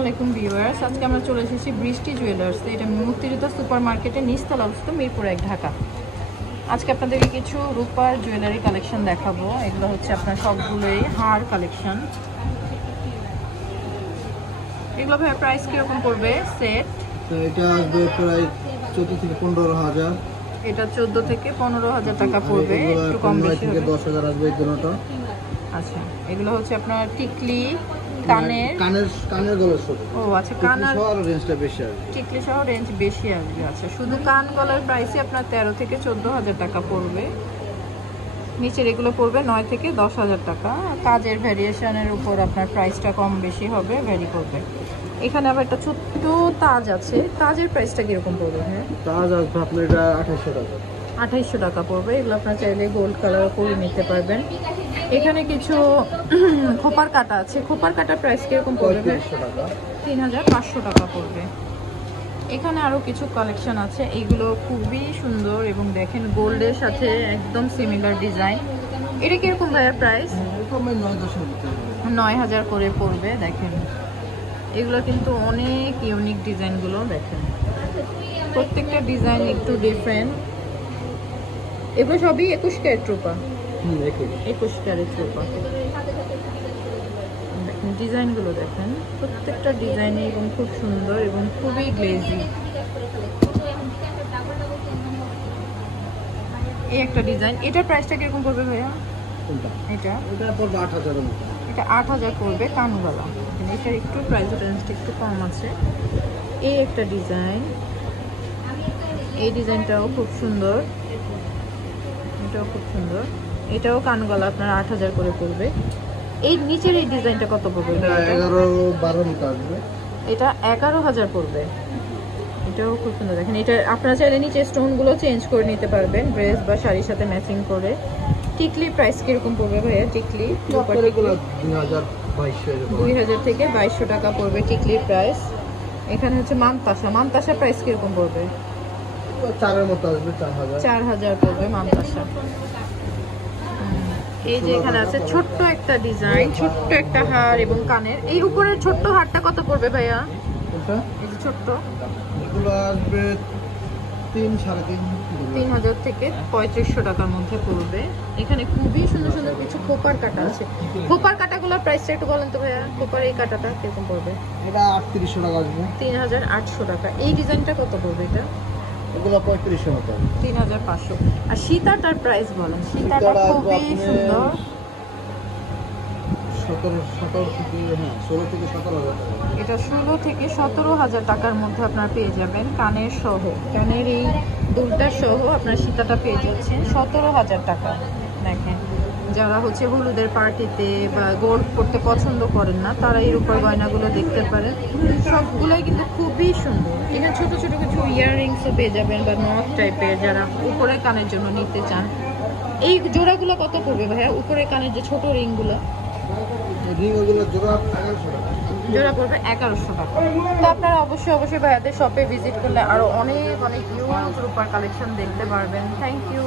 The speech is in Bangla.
আলাইকুম ভিউয়ার্স, আজকে আমরা চলে এসেছি বৃষ্টি জুয়েলার্স। এটা মুক্তিযোদ্ধা সুপার মার্কেটের নিচতলা অবস্থিত, মিরপুর 1, ঢাকা। আজকে আপনাদেরকে কিছু রূপার জুয়েলারি কালেকশন দেখাবো। এগুলো হচ্ছে আপনার সবগুলোই হার কালেকশন। এগুলো ভাই প্রাইস কিরকম পড়বে সেট? এটা আসবে প্রায় 14 থেকে 15,000। এটা 14 থেকে 15,000 টাকা পড়বে, একটু কম বেশি হবে। 10,000 আসবে এই দুটোটা। আচ্ছা, এগুলো হচ্ছে আপনার টিকলি কানের গলার সহ। ও আচ্ছা, কানের রেঞ্জটা বেশি আসবে, টিকলি সহ রেঞ্জ বেশি আসবে। আচ্ছা, শুধু কান গলার প্রাইসে আপনার 13 থেকে 14,000 টাকা পড়বে। নিচের এগুলো পড়বে 9 থেকে 10,000 টাকা। কাজের ভ্যারিয়েশনের উপর আপনার প্রাইসটা কম বেশি হবে, ভ্যারি করবে। এখানে আবার একটা ছোট্ট তাজ আছে, তাজের প্রাইসটা কিরকম পড়বে? হ্যাঁ, তাজ আসবে আপনার এটা 2800 টাকা। 2800 টাকা পড়বে। এগুলো আপনার চাইলে গোল্ড কালার করে নিতে পারবেন। এখানে কিছু খোপার কাটা আছে, খোপার কাটার প্রাইস কিরকম পড়বে? 3500 টাকা পড়বে। এখানে আরো কিছু কালেকশন আছে, এগুলো খুবই সুন্দর এবং দেখেন গোল্ডের সাথে একদম সিমিলার ডিজাইন। এটা কিরকম ভাইয়া প্রাইস? 9000 করে পড়বে। দেখেন এগুলো কিন্তু অনেক ইউনিক ডিজাইনগুলো, দেখেন প্রত্যেকটা ডিজাইন একটু ডিফারেন্ট। এগুলো সবই 21 ক্যারেট রূপা। 21 ক্যারেট রূপা। ডিজাইনগুলো দেখেন, প্রত্যেকটা ডিজাইনে এবং খুব সুন্দর এবং খুবই গ্লেজি। এই একটা ডিজাইন, এটার প্রাইসটা কিরকম পড়বে ভাইয়া? এটা পড়বে 8,000 এর মতো। এটা 8,000 পড়বে, কানওয়ালা। এটার একটু প্রাইস রেঞ্জটা একটু কম আছে। এই একটা ডিজাইন, এই ডিজাইনটাও খুব সুন্দর, এটাও খুব সুন্দর। এটাও কানগলা আপনার 8,000 করে পড়বে। এই নিচের এই ডিজাইনটা কত পড়বে? 11-12 মতো আসবে। এটা 11,000 পড়বে। এটাও খুব সুন্দর। দেখেন এটা আপনারা চাইলে নিচে স্টোনগুলো চেঞ্জ করে নিতে পারবেন ড্রেস বা শাড়ির সাথে ম্যাচিং করে। টিকলি প্রাইস কিরকম পড়বে ভাইয়া? টিকলি 2000 থেকে 2200 টাকা পড়বে টিকলির প্রাইস। এখানে হচ্ছে মানতাসা প্রাইস কিরকম পড়বে? 4 মতো আসবে, 4000 পড়বে মানতাসা। এই যে এখানে আছে ছোট্ট একটা ডিজাইন, ছোট্ট একটা হার এবং কানের। এই উপরের ছোট্ট হারটা কত পড়বে ভাইয়া? এই যে ছোট্ট, এগুলো আসবে 3000 থেকে 3500 টাকার মধ্যে পড়বে। এখানে খুবই সুন্দর সুন্দর কিছু খোপার কাটা আছে। খোপার কাটাগুলোর প্রাইসটা একটু বলেন তো ভাইয়া। খোপার এই কাটাটা কিরকম পড়বে? এটা 3800 টাকা আসবে। 3800 টাকা। এই ডিজাইনটা কত পড়বে? এটা এগুলো 3500 মতো, 3500। আর সীতাটার প্রাইস বলেন। সীতাটা খুবই সুন্দর। 16 থেকে 17,000 টাকা। এটা 16 থেকে 17,000 টাকার মধ্যে আপনারা পেয়ে যাবেন কানের সহ। কানের এই দুলটা সহ আপনার সীতাটা পেয়ে যাচ্ছেন 17,000 টাকা। দেখেন যারা হচ্ছে হলুদের পার্টিতে বা গোল্ড পরতে পছন্দ করেন না, তারা এই রূপার গয়নাগুলো দেখতে পারেন। সবগুলোই কিন্তু খুবই সুন্দর। এখানে ছোট ছোট কিছু ইয়াররিংসও পেয়ে যাবেন বা নথ টাইপের, যারা উপরে কানের জন্য নিতে চান। এই জোড়াগুলো কত পড়বে ভাইয়া? উপরে কানের যে ছোট রিংগুলো, জোড়া পড়বে 1100 টাকা। তো আপনারা অবশ্যই ভাইয়াদের শপে ভিজিট করলে আরো অনেক ইউজ রূপার কালেকশন দেখতে পারবেন। Thank you.